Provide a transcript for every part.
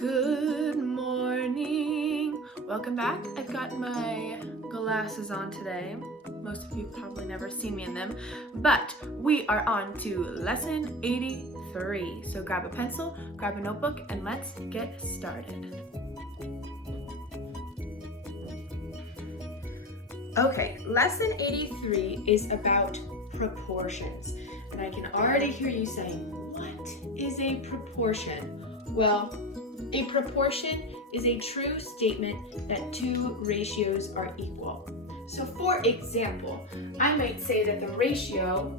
Good morning. Welcome back. I've got my glasses on today. Most of you have probably never seen me in them, but we are on to lesson 83. So grab a pencil, grab a notebook, and let's get started. Okay, lesson 83 is about proportions. And I can already hear you saying, what is a proportion? Well, a proportion is a true statement that two ratios are equal. So for example, I might say that the ratio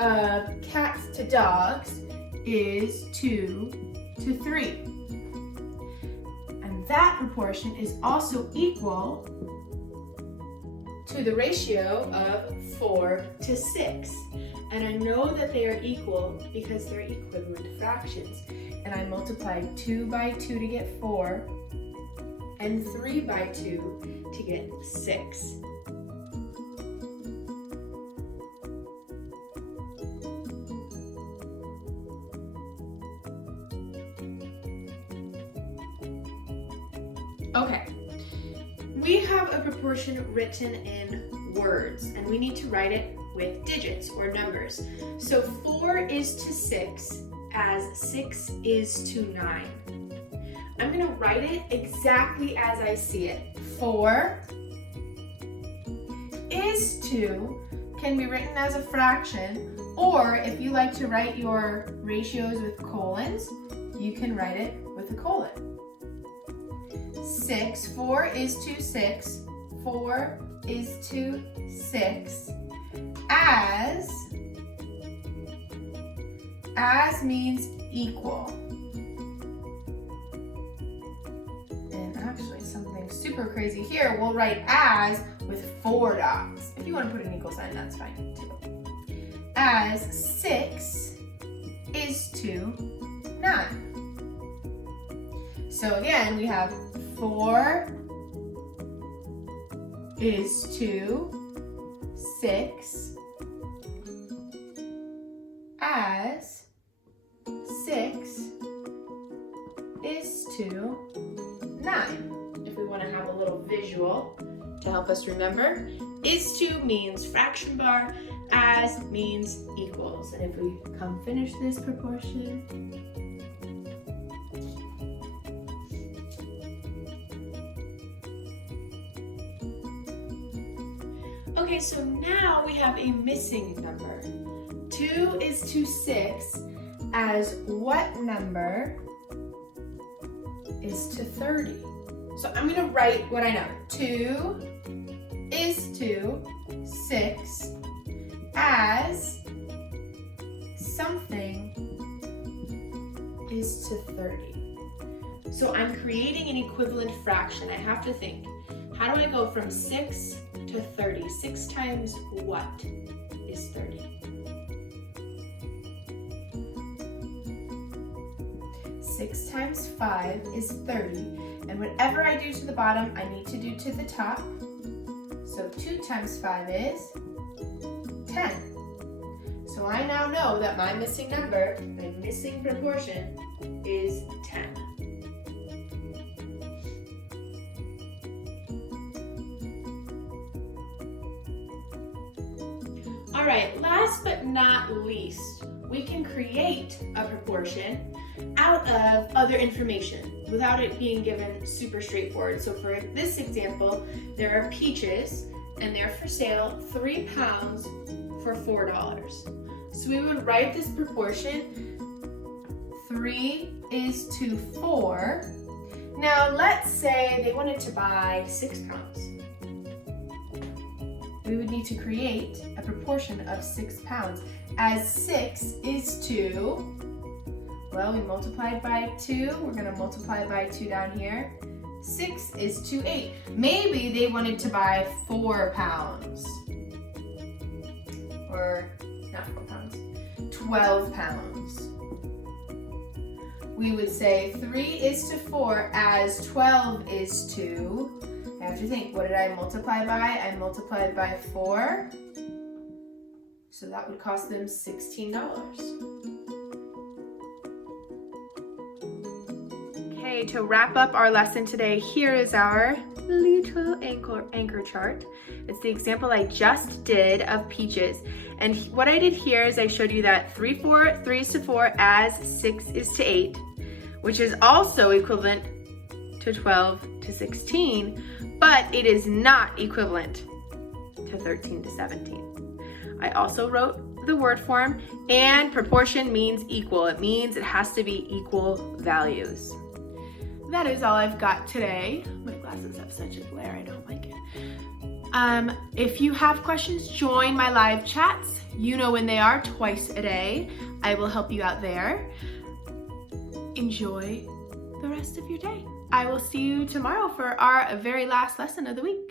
of cats to dogs is 2 to 3. And that proportion is also equal to the ratio of 4 to 6. And I know that they are equal because they're equivalent fractions. And I multiplied 2 by 2 to get 4 and 3 by 2 to get 6. Okay, we have a proportion written in words and we need to write it with digits or numbers. So 4 is to 6 as 6 is to 9. I'm going to write it exactly as I see it. 4 is to can be written as a fraction, or if you like to write your ratios with colons, you can write it with a colon. 4 is to 6, 4 is to 6, as means equal. And actually something super crazy here, we'll write as with 4 dots. If you want to put an equal sign, that's fine too. As 6 is to 9. So again, we have 4 is to 6 as 6 is to 9. If we want to have a little visual to help us remember, is to means fraction bar, as means equals. And if we come finish this proportion, okay, so now we have a missing number. 2 is to 6 as what number is to 30? So I'm going to write what I know. 2 is to 6 as something is to 30. So I'm creating an equivalent fraction. I have to think, how do I go from 6 to 30? 6 times what is 30? 6 times 5 is 30, and whatever I do to the bottom, I need to do to the top. So 2 times 5 is 10. So I now know that my missing number, my missing proportion, is 10. All right, last but not least, we can create a proportion out of other information without it being given super straightforward. So for this example, there are peaches and they're for sale 3 pounds for $4. So we would write this proportion, 3 is to 4. Now let's say they wanted to buy 6 pounds. We would need to create a proportion of 6 pounds, as 6 is to, well, we multiplied by 2, we're going to multiply by 2 down here. 6 is to 8. Maybe they wanted to buy 4 pounds. Or, not 4 pounds, 12 pounds. We would say 3 is to 4 as 12 is to, I have to think, what did I multiply by? I multiplied by 4. So that would cost them $16. Okay, to wrap up our lesson today, here is our little anchor chart. It's the example I just did of peaches. And what I did here is I showed you that 3, 4, 3 is to 4 as 6 is to 8, which is also equivalent to 12 to 16, but it is not equivalent to 13 to 17. I also wrote the word form, and proportion means equal. It means it has to be equal values. That is all I've got today. My glasses have such a glare, I don't like it. If you have questions, join my live chats. You know when they are, twice a day. I will help you out there. Enjoy the rest of your day. I will see you tomorrow for our very last lesson of the week.